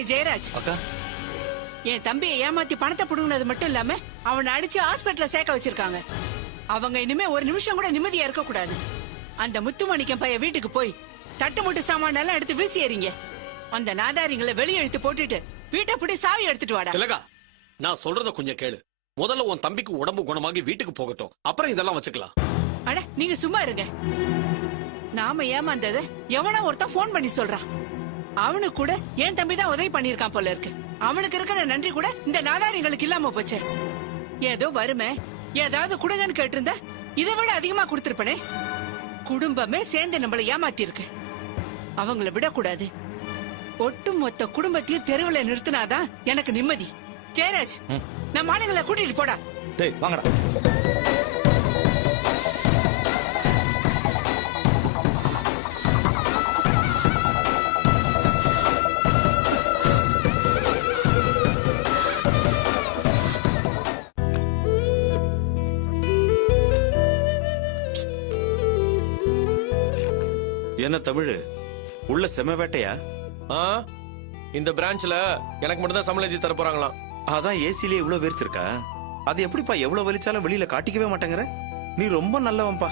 டேய் ஜெயராஜ், அக்கா, என் தம்பியை ஏமாத்தி பணத்தை புடுங்கினது மட்டும் இல்லாம அவனை அடிச்சு ஹாஸ்பிட்டல்ல சேர்க்க வச்சிருக்காங்க. அவங்க இனிமே ஒரு நிமிஷம் கூட நிம்மதியா இருக்க கூடாது. அந்த முத்துமணிக்கம் பையன் வீட்டுக்கு போய் தட்டு முட்டு சாமான எல்லாம் எடுத்து வீசி எறிங்க. அந்த நாதாரிங்களை வெளியே இழுத்து போட்டுட்டு வீட்டை பிடி சாவி எடுத்துட்டு வாடா. திலகா, நான் சொல்றத கொஞ்சம் கேளு. முதல்ல உன் தம்பிக்கு உடம்பு குணமாகி வீட்டுக்கு போகட்டும், அப்புறம் இதெல்லாம் வச்சுக்கலாம். அட நீங்க சும்மா இருங்க. நாம ஏமாந்தத எவனா ஒருத்தன் போன் பண்ணி சொல்றான். அவனுக்கு கூட என் தம்பி தான் உதவி பண்ணிருக்கான் போல இருக்கு. அவனுக்கு இருக்கிற நன்றி கூட இந்த நாதாரிங்களுக்கு இல்லாம போச்சு. ஏதோ வருமே ஏதாவது குடுங்கன்னு கேட்டிருந்தா இதை விட அதிகமா கொடுத்திருப்பனே. குடும்பமே சேர்ந்து நம்மள ஏமாத்தி இருக்கு. அவங்கள விடக்கூடாது. ஒட்டுமொத்த குடும்பத்தையும் தெருவுல நிறுத்தினாதான் எனக்கு நிம்மதி. ஜெயராஜ், நம்ம ஆளுங்களை கூட்டிட்டு போடா. டேய் வாங்கடா. என்ன தமிழ் உள்ள செம வேட்டையா? இந்த பிரான்ச்ல எனக்கு மட்டும் தான் சம்பளம் ஏத்தி தர போறாங்களாம். அதான் ஏசிலே இவ்வளவு வேர்த்திருக்கா? அது எப்படிப்பா எவ்வளவு வலிச்சாலும் வெளியில காட்டிக்கவே மாட்டேங்கிற? நீ ரொம்ப நல்லவன்பா.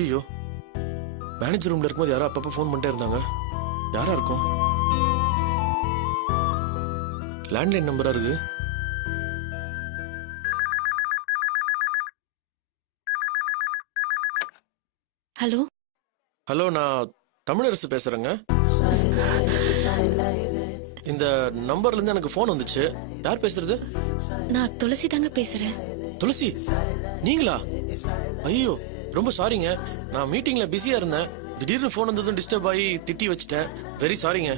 ஐயோ, மேனேஜர் ரூம்ல இருக்கும்போது யாரோ அப்பப்ப போன் பண்ணிட்டே இருந்தாங்க. யாரா இருக்கும்? லேண்ட்லைன் நம்பரா இருக்கு. ஹலோ ஹலோ, நான் தமிழரசு பேசுறேங்க. இந்த நம்பர்ல இருந்து எனக்கு போன் வந்துச்சு. யார் பேசுறது? நான் துளசி தாங்க பேசுறேன். துளசி, நீங்களா? ஐயோ, ரொம்ப சாரிங்க. நான் மீட்டிங்ல பிஸியா இருந்தேன். திடீர்னு போன் வந்ததும் டிஸ்டர்ப் ஆகி திட்டி வச்சிட்டேன். வெரி சாரிங்க.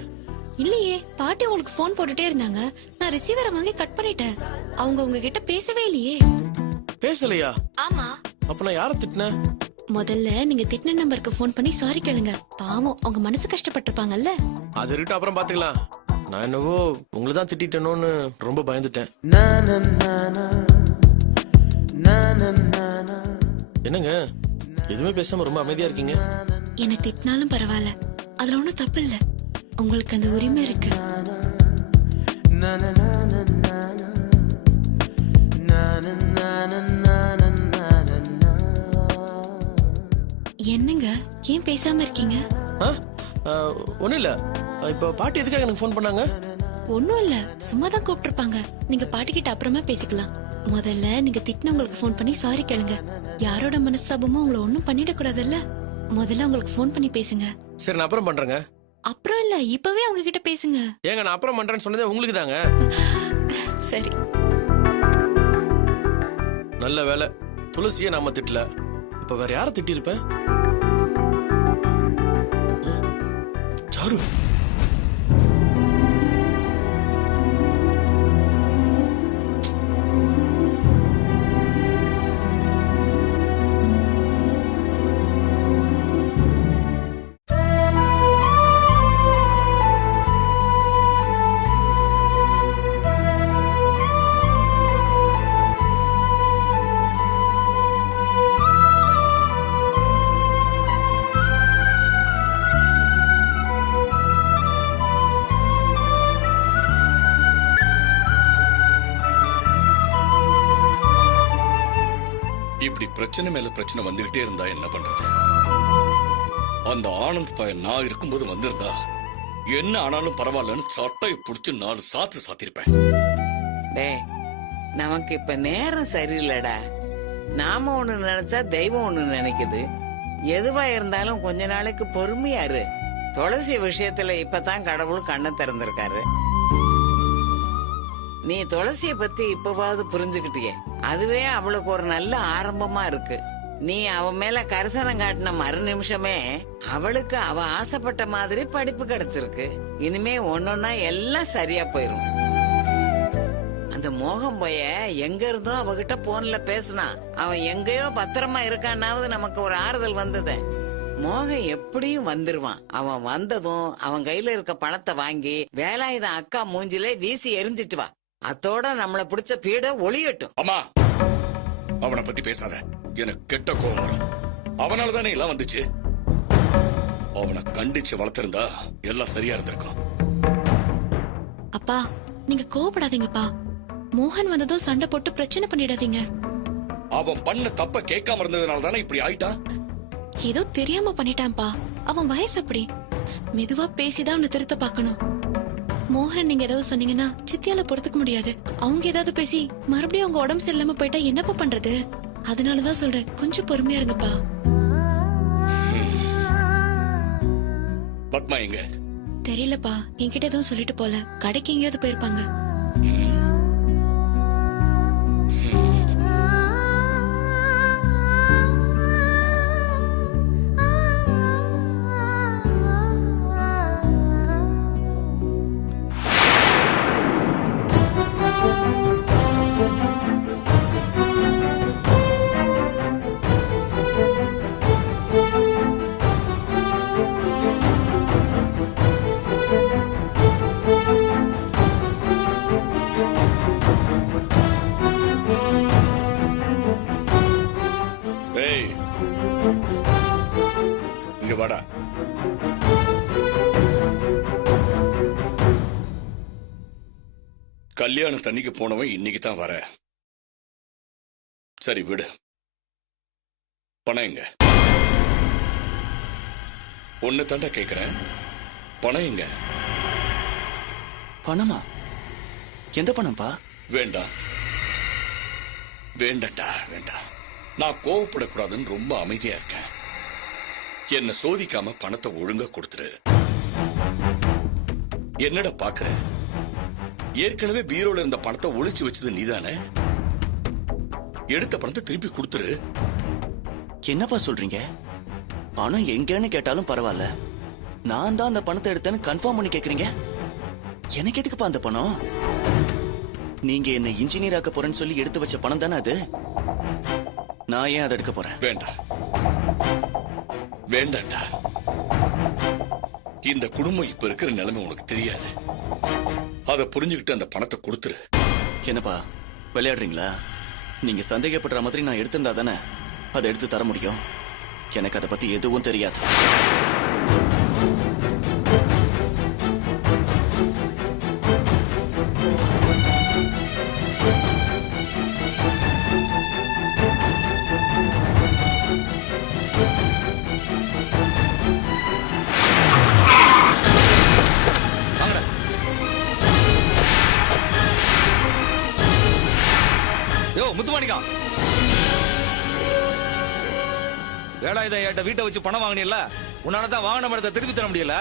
இல்லையே, பாட்டி உங்களுக்கு போன் போட்டுட்டே இருந்தாங்க. நான் ரிசீவரை வாங்கி கட் பண்ணிட்டேன். அவங்க உங்ககிட்ட பேசவே இல்லையே. பேசலையா? ஆமா. அப்ப நான் யாரை திட்டினேன்? முதல்ல நீங்க திட்டின நம்பருக்கு போன் பண்ணி சாரி கேளுங்க. பாவம், அவங்க மனசு கஷ்டப்பட்டிருப்பாங்கல்ல. அது இருக்கட்டும், அப்புறம் பாத்துக்கலாம். நான் என்னவோ உங்களை தான் திட்டேனோன்னு ரொம்ப பயந்துட்டேன். என்னங்க எதுவுமே பேசாம ரொம்ப அமைதியா இருக்கீங்க? என்ன திட்டினாலும் பரவாயில்ல, அதுல ஒண்ணும் தப்பு இல்ல. உங்களுக்கு அந்த உரிமை இருக்கு. என்னங்க ஏன் பேசாம இருக்கீங்க? ஒண்ணும் இல்ல. இப்ப பாட்டி எதுக்காக எனக்கு போன் பண்ணாங்க? ஒண்ணும் இல்ல, சும்மா தான் கூப்பிட்டுருப்பாங்க. நீங்க பாட்டி கிட்ட அப்புறமா பேசிக்கலாம். முதல்ல நீங்க திட்டினவங்களுக்கு போன் பண்ணி சாரி கேளுங்க. யாரோட மனஸ்தாபமும் உங்களை ஒண்ணும் பண்ணிட கூடாதுல்ல. முதல்ல உங்களுக்கு போன் பண்ணி பேசுங்க. சரி, நான் அப்புறம் பண்றேங்க. அப்புறம் இல்ல, இப்பவே அவங்க கிட்ட பேசுங்க. ஏங்க, நான் அப்புறம் பண்றேன்னு சொன்னதே உங்களுக்கு தாங்க. சரி. நல்ல வேலை, துளசியை நாம திட்டல. இப்ப வேற யாரை திட்டி இருப்பேன்? சாரு. இப்படி பிரச்சனை மேல பிரச்சனை வந்துகிட்டே இருந்தா என்ன பண்றது? அந்த ஆனந்த் பையன் நான் இருக்கும்போது வந்திருந்தா என்ன ஆனாலும் பரவாயில்லன்னு சட்டையை புடிச்சு 4 சாத்து சாத்திருப்பேன். நமக்கு இப்ப நேரம் சரியில்லடா. நாம ஒண்ணு நினைச்சா தெய்வம் ஒண்ணு நினைக்குது. எதுவா இருந்தாலும் கொஞ்ச நாளைக்கு பொறுமையாரு. துளசி விஷயத்துல இப்பதான் கடவுள் கண்ணை திறந்திருக்காரு. நீ துளசிய பத்தி இப்பவாவது புரிஞ்சுக்கிட்டியே, அதுவே அவளுக்கு ஒரு நல்ல ஆரம்பமா இருக்கு. நீ அவ மேல கரிசனம் காட்டின மறு நிமிஷமே அவளுக்கு அவ ஆசைப்பட்ட மாதிரி படிப்பு கிடைச்சிருக்கு. இனிமே ஒன்னொன்னா எல்லாம் சரியா போயிரும். அந்த மோகம் போய எங்க இருந்தோ அவகிட்ட போன்ல பேசினா, அவன் எங்கேயோ பத்திரமா இருக்கான்னாவது நமக்கு ஒரு ஆறுதல் வந்தது. மோகம் எப்படியும் வந்துருவான். அவன் வந்ததும் அவன் கையில இருக்க பணத்தை வாங்கி வேலாயுதம் அக்கா மூஞ்சிலே வீசி எரிஞ்சிட்டு வா. அத்தோட நம்மள பிடிச்ச பீட ஒளியட்டும். அம்மா, அவனை பத்தி பேசாத. எனக்கு கெட்ட கோவம் வரும். அவனால தானே எல்லாம் வந்துச்சு. அவனை கண்டிச்சு வளர்த்திருந்தா எல்லாம் சரியா இருந்திருக்கும். அப்பா நீங்க கோவப்படாதீங்கப்பா. மோகன் வந்ததும் சண்டை போட்டு பிரச்சனை பண்ணிடாதீங்க. அவன் பண்ண தப்ப கேட்காம இருந்ததுனால தானே இப்படி ஆயிட்டான். ஏதோ தெரியாம பண்ணிட்டான்பா. அவன் வயசு அப்படி. மெதுவா பேசிதான் அவனை திருத்த பாக்கணும். மோகன் நீங்க ஏதாவது சொன்னீங்கன்னா சித்தியால பொறுத்துக்க முடியாது. அவங்க ஏதாவது பேசி மறுபடியும் அவங்க உடம்பு சரியில்லாம போயிட்டா என்னப்பா பண்றது? அதனாலதான் சொல்றேன், கொஞ்சம் பொறுமையா இருங்கப்பா. பத்மா எங்க? தெரியலப்பா, என்கிட்ட எதுவும் சொல்லிட்டு போல. கடைக்கு எங்கேயாவது போயிருப்பாங்க. வாடா. கல்யாண தண்ணிக்கு போனவன் இன்னைக்கு தான் வர. சரி விடு. பணம் எங்க? ஒன்னு தண்டா கேக்குறேன். பணம் எங்க? பணமா? எந்த பணம்ப்பா? வேண்டாம் வேண்டாம்டா வேண்டாம். நான் கோவப்படக்கூடாதுன்னு ரொம்ப அமைதியா இருக்கேன். என்ன சோதிக்காம பணத்தை ஒழுங்கா கொடுத்துரு. என்னடா பாக்குற? ஏற்கனவே பீரோல இருந்த பணத்தை ஒளிச்சு வச்சது நீதானே. எடுத்த பணத்தை திருப்பி கொடுத்துரு. என்னப்பா சொல்றீங்க? பணம் எங்கன்னு கேட்டாலும் பரவாயில்ல, நான் தான் அந்த பணத்தை எடுத்தேன்னு கன்ஃபார்ம் பண்ணி கேக்குறீங்க. எனக்கு எதுக்குப்பா அந்த பணம்? நீங்க என்ன இன்ஜினியர் ஆக்க போறேன்னு சொல்லி எடுத்து வச்ச பணம் தானே அது. நான் ஏன் அதை எடுக்க போறேன்? வேண்டாம் வேண்டாம்டா. இந்த குடும்பம் இப்ப இருக்கிற நிலைமை உனக்கு தெரியாது. அதை புரிஞ்சுக்கிட்டு அந்த பணத்தை கொடுத்துரு. என்னப்பா விளையாடுறீங்களா? நீங்க சந்தேகப்படுற மாதிரி நான் எடுத்திருந்தா தானே அதை எடுத்து தர முடியும். எனக்கு அதை பத்தி எதுவும் தெரியாது. முத்துமாணிக்கம், வேலாயுதம் என்கிட்ட வீட்டை வச்சு பணம் வாங்கினீல்ல, உன்னாலதான் வாங்கின பணத்தை திருப்பி தர முடியல.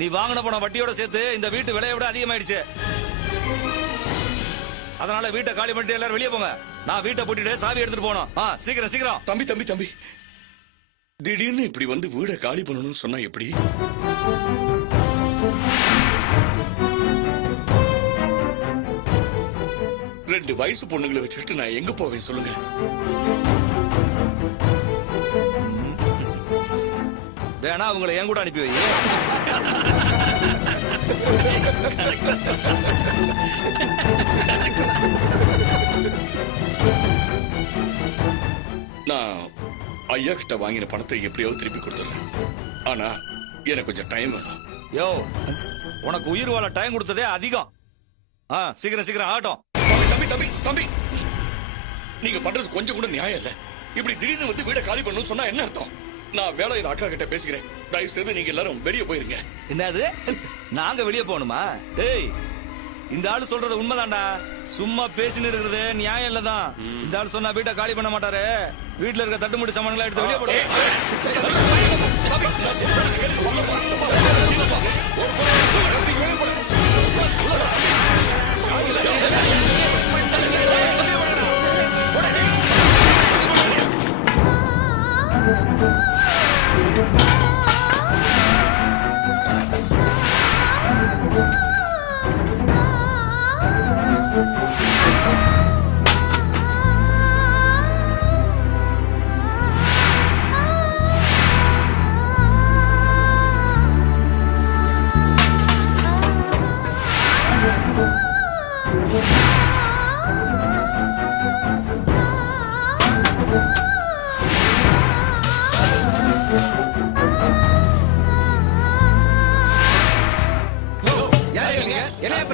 நீ வாங்கின பணம் வட்டியோட சேர்த்து இந்த வீட்டு விலையை விட அதிகமாயிடுச்சு. அதனால வீட்டை காலி பண்ணிட்டு எல்லாரும் வெளியே போங்க. நான் வீட்டை பூட்டிட்டு சாவி எடுத்துட்டு போனோம். சீக்கிரம் சீக்கிரம். தம்பி தம்பி தம்பி, திடீர்னு இப்படி வந்து வீடை காலி பண்ணணும்னு சொன்னா எப்படி? ரெண்டு வயசு பொண்ணுங்களை வச்சுக்கிட்டு நான் எங்க போவேன் சொல்லுங்க? வேணா அவங்களை என் கூட அனுப்பி வை. நான் ஐயா கிட்ட வாங்கின பணத்தை எப்படியாவது திருப்பி கொடுத்துறேன். ஆனா எனக்கு கொஞ்சம் டைம் வேணும். யோ, உனக்கு உயிர் வாழ டைம் கொடுத்ததே அதிகம். சீக்கிரம் சீக்கிரம் ஆகட்டும். தம்பி தம்பி தம்பி, நீங்க பண்றது கொஞ்சம் கூட நியாயம் இல்ல. இப்படி திடீர்னு வந்து வீட காலி பண்ணணும்னு சொன்னா என்ன அர்த்தம்? நான் வேலையில அக்கா கிட்ட பேசிக்கிறேன். தயவு செய்து நீங்க எல்லாரும் வெளியே போயிருங்க. என்னது? நாங்க வெளியே போகணுமா? டேய், இந்த ஆளு சொல்றது உண்மைதான்டா. சும்மா பேசின்னு இருக்கிறது நியாயம் இல்லதான். இந்த ஆளு சொன்னா வீட்டை காலி பண்ண மாட்டாரு. வீட்டுல இருக்க தட்டுமுடி சாமான்களை எடுத்து வெளியே போடு.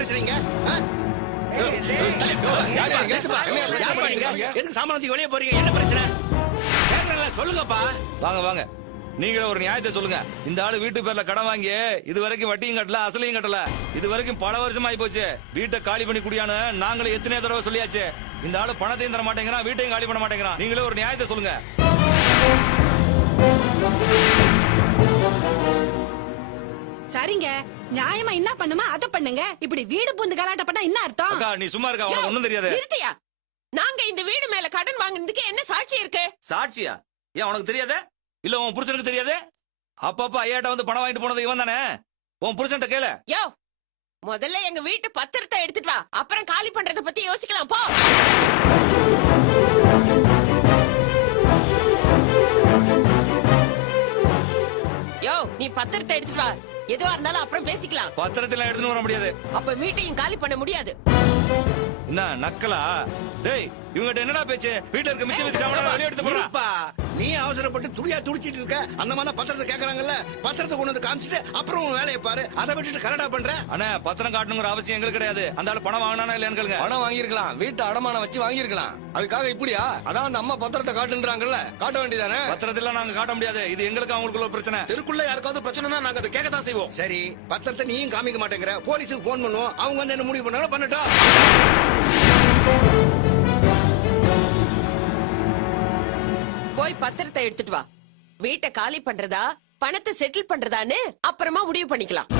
பிரச்சனைங்க எதுக்கு சாமானத்துக்கு வெளியே போறீங்க? என்ன பிரச்சனை சொல்லுங்கப்பா. வாங்க வாங்க, நீங்களே ஒரு நியாயத்தை சொல்லுங்க. இந்த ஆளு வீட்டு பேர்ல கடன் வாங்கி இது வரைக்கும் வட்டியும் கட்டல, அசலையும் கட்டல. இது வரைக்கும் பல வருஷம் ஆகி போச்சு. வீட்டை காலி பண்ணி குடியான்னு நாங்களே எத்தனை தடவை சொல்லியாச்சு. இந்த ஆளு பணத்தையும் தர மாட்டேங்கிறான், வீட்டையும் காலி பண்ண மாட்டேங்கிறான். நீங்களே ஒரு நியாயத்தை சொல்லுங்க. சரிங்க, நியாயமா என்ன பண்ணுமா அத பண்ணுங்க. இப்படி வீடு பூந்து கலாட்ட பண்ணா என்ன அர்த்தம்? அக்கா நீ சும்மா இருக்கா? உனக்கு ஒண்ணும் தெரியாது. நிறுத்தியா? நாங்க இந்த வீடு மேல கடன் வாங்குனதுக்கு என்ன சாட்சி இருக்கு? சாட்சியா? ஏன் உனக்கு தெரியாத? இல்ல உன் புருஷனுக்கு தெரியாது? அப்பப்ப ஐயாட்ட வந்து பணம் வாங்கிட்டு போனது இவன் தானே? உன் புருஷன்ட்ட கேளு. யோ, முதல்ல எங்க வீட்டு பத்திரத்தை எடுத்துட்டு வா, அப்புறம் காலி பண்றத பத்தி யோசிக்கலாம் போ. யோ, நீ பத்திரத்தை எடுத்துட்டு வா. எதுவா இருந்தாலும் அப்புறம் பேசிக்கலாம். பத்திரத்துல எடுத்துன்னு வர முடியாது. அப்ப வீட்டையும் காலி பண்ண முடியாது. என்ன நக்கலா? டேய், இவங்கிட்ட என்னடா பேச்சு? வீட்டுல இருக்க மிச்ச மிச்ச சாமானை வெளிய எடுத்து போறா. நீ அவசரப்பட்டு துடியா துடிச்சிட்டு இருக்க. அந்த மாதிரி பத்திரத்தை கேக்குறாங்கல்ல, பத்திரத்தை கொண்டு வந்து காமிச்சிட்டு அப்புறம் உன் வேலையை பாரு. அதை விட்டுட்டு கலடா பண்ற. அண்ணா, பத்திரம் காட்டணுங்கிற அவசியம் எங்களுக்கு கிடையாது. அந்த ஆளு பணம் வாங்கினானா இல்லையான்னு கேளுங்க. பணம் வாங்கியிருக்கலாம், வீட்டை அடமானம் வச்சு வாங்கியிருக்கலாம். அதுக்காக இப்படியா? அதான் அந்த அம்மா பத்திரத்தை காட்டுன்றாங்கல்ல, காட்ட வேண்டியதானே? பத்திரத்துல நாங்க காட்ட முடியாது. இது எங்களுக்கு அவங்களுக்குள்ள ஒரு பிரச்சனை. தெருக்குள்ள யாருக்காவது பிரச்சனைனா நாங்க அதை கேட்கத்தான் செய்வோம். சரி, பத்திரத்தை நீயும் காமிக்க மாட்டேங்கிற. போலீஸுக்கு போன் பண்ணுவோம், அவங்க வந்து என்ன முடிவு பண்ணாலும் பண்ணட்டும். போய் பத்திரத்தை எடுத்துட்டு வா. வீட்டை காலி பண்றதா பணத்தை செட்டில் பண்றதான்னு அப்புறமா முடிவு பண்ணிக்கலாம்.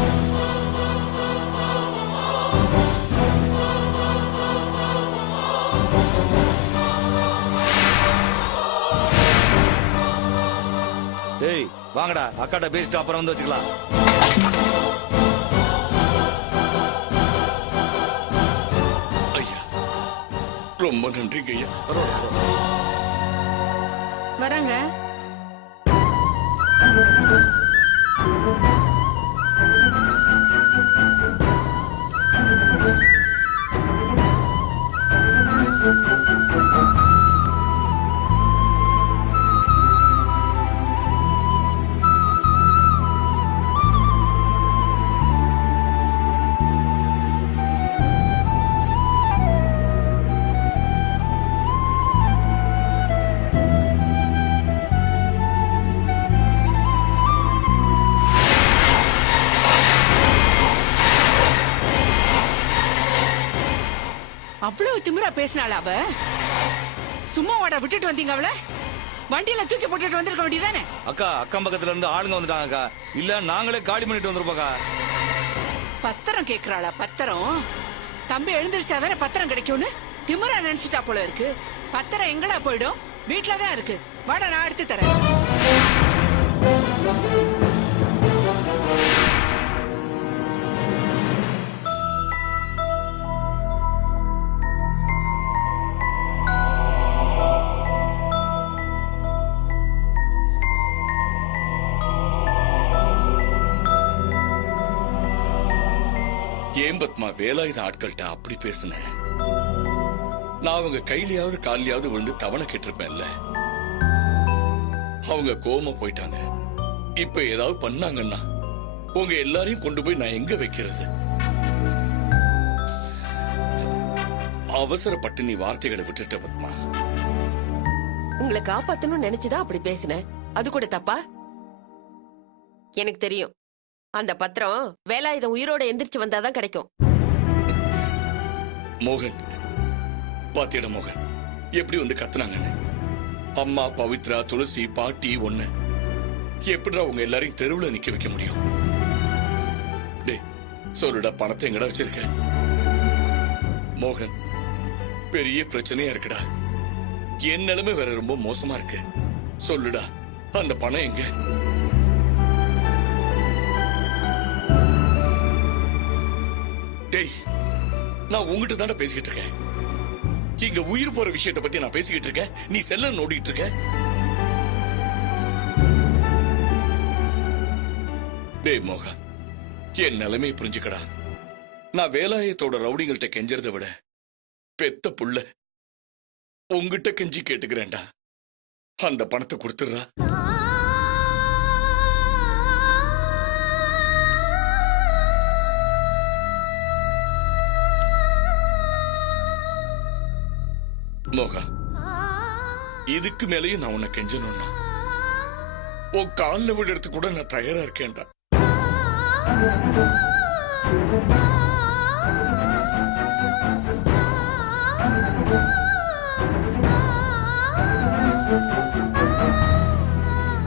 டேய் வாங்கடா, அக்காட்ட பேசிட்டு அப்புறம் வந்து வச்சுக்கலாம். ஐயா ரொம்ப நன்றிங்க ஐயா. வராங்க. அவ்வளவு திமிரா பேசினாள் அவ. சும்மா வாட விட்டுட்டு வந்தீங்க அவள? வண்டியில தூக்கி போட்டுட்டு வந்திருக்க வேண்டியதானே? அக்கா, அக்கம் பக்கத்துல இருந்து ஆளுங்க வந்துட்டாங்க அக்கா. இல்ல நாங்களே காலி பண்ணிட்டு வந்திருப்போக்கா. பத்திரம் கேக்குறாளா? பத்திரம் தம்பி எழுந்திருச்சாதானே பத்திரம் கிடைக்கும்னு திமிரா நினைச்சிட்டா போல இருக்கு. பத்திரம் எங்கடா போயிடும்? வீட்டுலதான் இருக்கு. வாடா, நான் எடுத்து தரேன். ஏன் பத்மா வேலாயுத ஆட்கள்கிட்ட அப்படி பேசுனேன்? நான் அவங்க கையிலயாவது காலியாவது விழுந்து தவணை கேட்டிருப்பேன்ல. அவங்க கோவமா போயிட்டாங்க. இப்ப ஏதாவது பண்ணாங்கன்னா உங்க எல்லாரையும் கொண்டு போய் நான் எங்க வைக்கிறது? அவசரப்பட்டு நீ வார்த்தைகளை விட்டுட்ட பத்மா. உங்களை காப்பாத்தணும்னு நினைச்சுதான் அப்படி பேசினேன். அது கூட தப்பா? எனக்கு தெரியும், அந்த பத்திரம் வேலாயுதம் உயிரோட எந்திரிச்சு வந்தாதான் கிடைக்கும். மோகன் பாத்தியட மோகன் எப்படி வந்து கத்துனாங்கன்னு. அம்மா, பவித்ரா, துளசி, பாட்டி ஒண்ணு எப்படிடா உங்க எல்லாரையும் தெருவுல நிக்க வைக்க முடியும்? டேய் சொல்லுடா, பணத்தை எங்கடா வச்சிருக்க? மோகன், பெரிய பிரச்சனையா இருக்குடா. என் நிலைமை வேற ரொம்ப மோசமா இருக்கு. சொல்லுடா, அந்த பணம் எங்க? டேய், நான் உங்ககிட்ட தானே பேசிக்கிட்டு இருக்கேன். இங்க உயிர் போற விஷயத்தை பத்தி நான் பேசிக்கிட்டு இருக்கேன். நீ செல்ல நோண்டிட்டு இருக்க. டேய் மோகன், என் நிலைமையை புரிஞ்சுக்கடா. நான் வேலாயத்தோட ரவுடிங்கள்ட்ட கெஞ்சறதை விட பெத்த புள்ள உங்ககிட்ட கெஞ்சி கேட்டுக்கிறேன்டா. அந்த பணத்தை கொடுத்துடுறா. மோகா, இதுக்கு மேலேயும் நான் உன்னை கெஞ்சணும்னா உன் காலில் விடுறதுக்கு கூட நான் தயாரா இருக்கேன்டா.